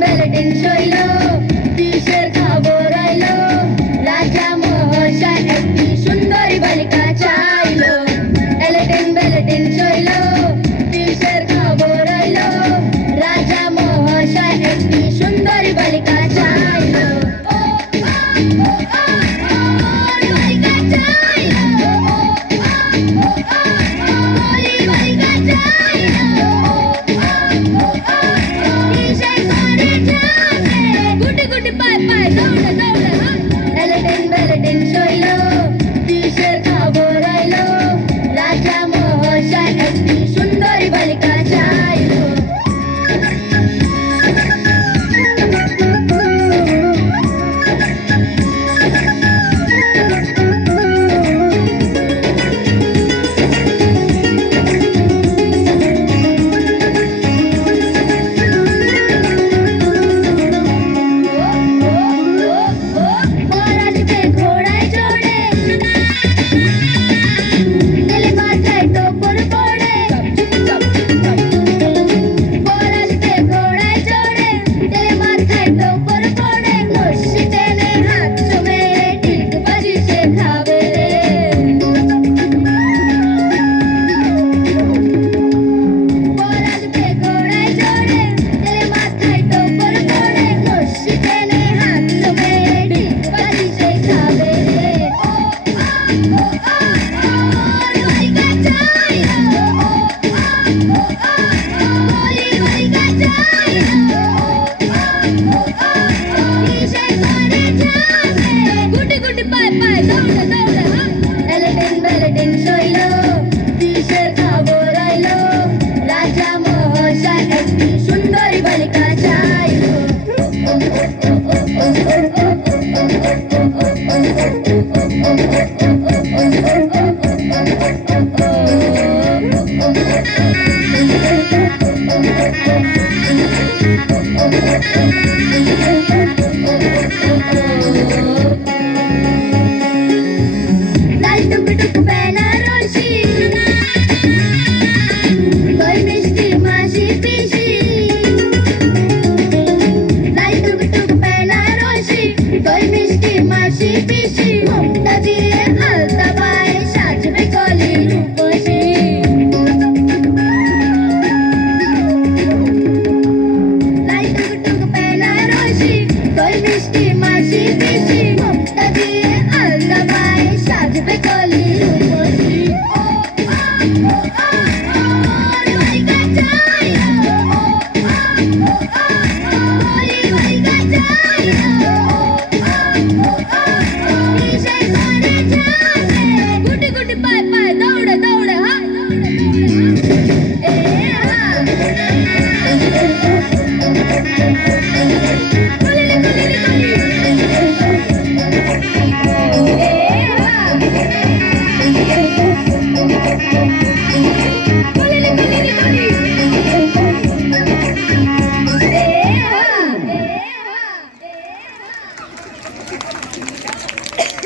বেলটিন শৈল কিসের খবর আইলো রাজা মহাশয় একটি সুন্দরী বালিকা চাইলো বেলটিন শৈল কিসের খবর আইলো রাজা মহাশয় একটি সুন্দরী বালিকা চাইলো বালিকা চাইলো বালিকা চাইলো গুটি গুটি পায় পায় দৌড়ে দৌড়ে বেলটিন শৈল কিসের খবর আইলো রাজা মহাশয় একটি সুন্দরী বালিকা চাইলো গুটি গুটি পায় পায় দৌড়ে দৌড়ে বেলটিন শৈল কিসের খবর আইলো রাজা মহাশয় একটি সুন্দরী বালিকা চাইলো লাল টুকটুক বেনারসি দই মিষ্টি মাসি পিসি লাল টুকটুক বেনারসি দই মিষ্টি মাসি পিসি ঘোমটা দিয়ে আলতা পায়ে সাজবে কলি রূপসী লাল টুকটুক বেনারসি দই মিষ্টি মাসি পিসি ঘোমটা দিয়ে আলতা পায়ে সাজবে কলি